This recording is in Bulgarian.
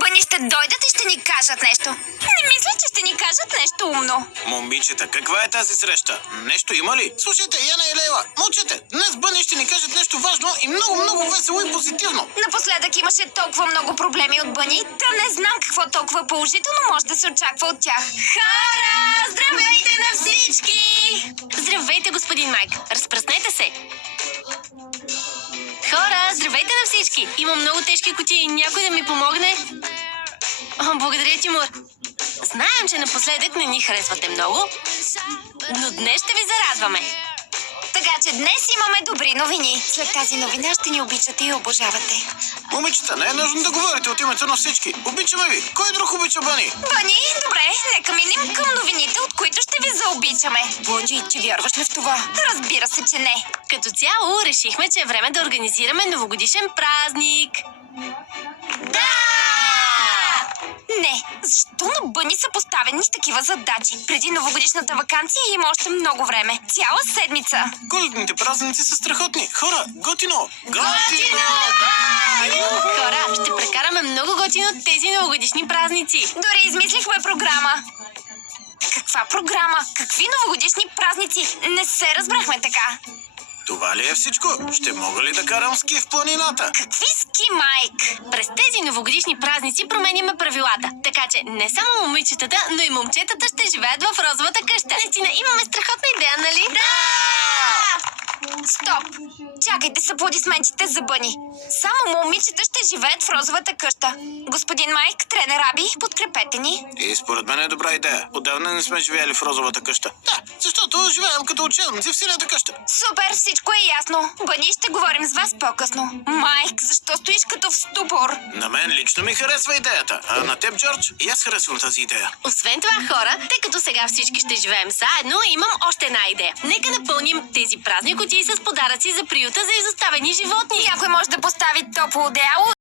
Бъни ще дойдат и ще ни кажат нещо. Не мисля, че ще ни кажат нещо умно. Момичета, каква е тази среща? Нещо има ли? Слушайте, Яна и Лейла, мълчете! Днес Бъни ще ни кажат нещо важно и много весело и позитивно. Напоследък имаше толкова много проблеми от Бъни, да не знам какво толкова положително може да се очаква от тях. Хора, здравейте на всички! Здравейте, господин Майк. Разпръснете се. Хора, здравейте на всички. Имам много тежки кутии. Някой да ми помогне? О, благодаря, Тимур. Знаем, че напоследък не ни харесвате много, но днес ще ви зарадваме. Така че днес имаме добри новини. След тази новина ще ни обичате и обожавате. Момичета, не е нужно да говорите от името на всички. Обичаме ви. Кой друг обича Бъни? Бъни, добре, нека минем към новините, от които ще ви заобичаме. Бонджи, ти вярваш ли в това? Разбира се, че не. Като цяло решихме, че е време да организираме новогодишен празник. Да! Не, защо на Бъни са поставени такива задачи? Преди новогодишната ваканция има още много време. Цяла седмица. Коледните празници са страхотни. Хора, готино! Готино! Хора, ще прекараме много готино тези новогодишни празници. Дори измислихме програма. Каква програма? Какви новогодишни празници? Не се разбрахме така. Това ли е всичко? Ще мога ли да карам ски в планината? Какви ски, Майк? През тези новогодишни празници променяме правилата, така че не само момичетата, но и момчетата ще живеят в розовата къща. Наистина имаме страхотна идея, нали? Да! Стоп! Чакайте с аплодисментите за Бъни. Само момичета ще живеят в розовата къща. Господин Майк, тренер Аби, подкрепете ни. И според мен е добра идея. Отдавна не сме живеели в розовата къща. Да, защото живеем като учебници в синята къща. Супер, всичко е ясно. Бъни, ще говорим с вас по-късно. Майк, защо стоиш като в ступор? На мен лично ми харесва идеята. А на теб, Джордж, и аз харесвам тази идея. Освен това, хора, тъй като сега всички ще живеем заедно, имам още една идея. Нека напълним тези празни кутии с подаръци за приюта за изоставени животни. Някой може да постави топло одеяло